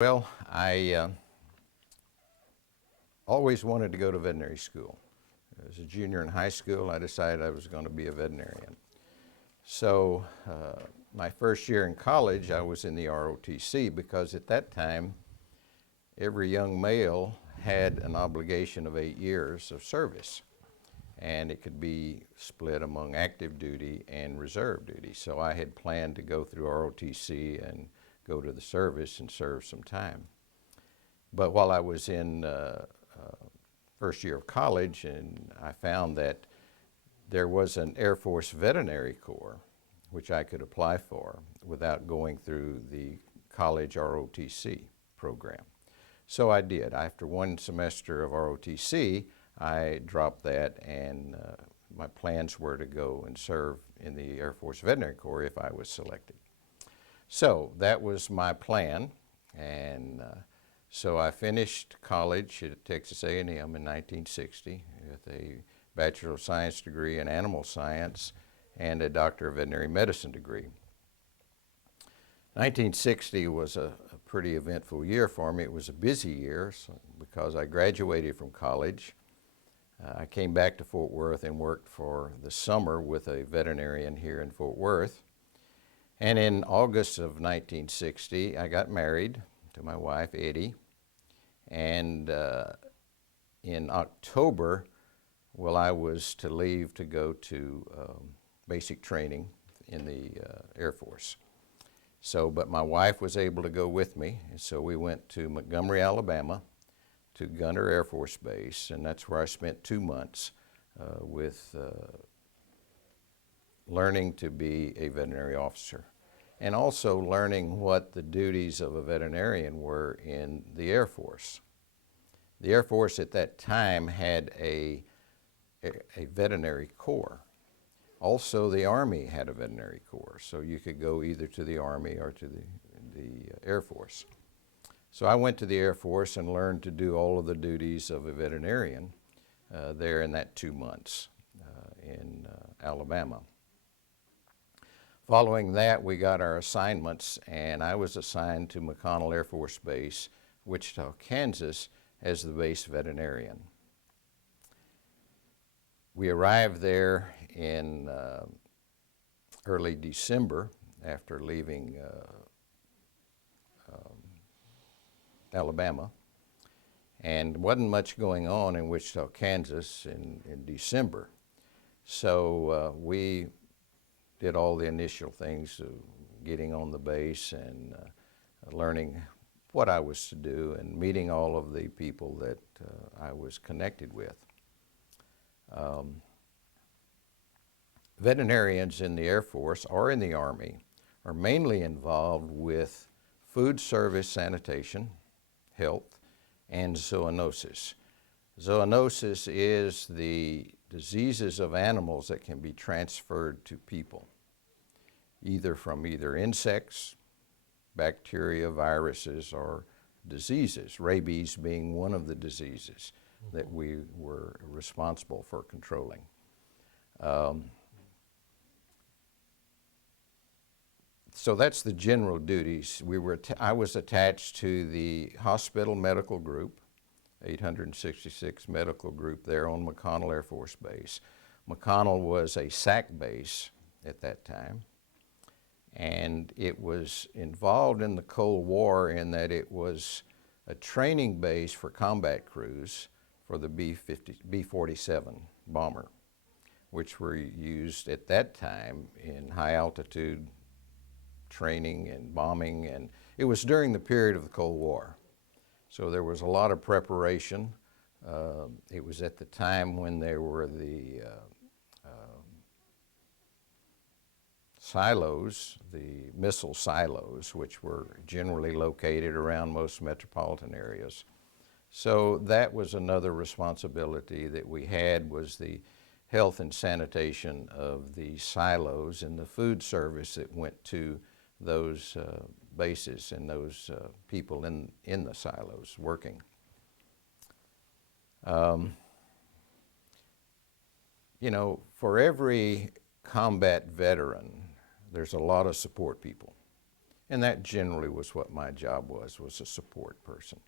Well, I always wanted to go to veterinary school. As a junior in high school, I decided I was going to be a veterinarian. So my first year in college, I was in the ROTC because at that time, every young male had an obligation of 8 years of service. And it could be split among active duty and reserve duty. So I had planned to go through ROTC and go to the service and serve some time. But while I was in first year of college, and I found that there was an Air Force Veterinary Corps, which I could apply for without going through the college ROTC program. So I did. After one semester of ROTC, I dropped that, and my plans were to go and serve in the Air Force Veterinary Corps if I was selected. So that was my plan, and so I finished college at Texas A&M in 1960 with a Bachelor of Science degree in Animal Science and a Doctor of Veterinary Medicine degree. 1960 was a pretty eventful year for me. It was a busy year because I graduated from college. I came back to Fort Worth and worked for the summer with a veterinarian here in Fort Worth. And in August of 1960, I got married to my wife, Eddie. And in October, well, I was to leave to go to basic training in the Air Force. So, but my wife was able to go with me, and so we went to Montgomery, Alabama, to Gunter Air Force Base, and that's where I spent 2 months with learning to be a veterinary officer, and also learning what the duties of a veterinarian were in the Air Force. The Air Force at that time had a veterinary corps. Also, the Army had a veterinary corps, so you could go either to the Army or to the Air Force. So I went to the Air Force and learned to do all of the duties of a veterinarian there in that 2 months in Alabama. Following that, we got our assignments, and I was assigned to McConnell Air Force Base, Wichita, Kansas, as the base veterinarian. We arrived there in early December after leaving Alabama, and wasn't much going on in Wichita, Kansas in December. So we did all the initial things, getting on the base and learning what I was to do and meeting all of the people that I was connected with. Veterinarians in the Air Force or in the Army are mainly involved with food service sanitation, health, and zoonosis. Zoonosis is the diseases of animals that can be transferred to people, either from insects, bacteria, viruses, or diseases, rabies being one of the diseases that we were responsible for controlling. So that's the general duties. I was attached to the hospital medical group, 866 medical group there on McConnell Air Force Base. McConnell was a SAC base at that time, and it was involved in the Cold War in that it was a training base for combat crews for the B-47 bomber, which were used at that time in high altitude training and bombing, and it was during the period of the Cold War. So there was a lot of preparation. It was at the time when there were the silos, the missile silos, which were generally located around most metropolitan areas. So that was another responsibility that we had, was the health and sanitation of the silos and the food service that went to those bases and those people in the silos working. You know, for every combat veteran, there's a lot of support people. And that generally was what my job was a support person.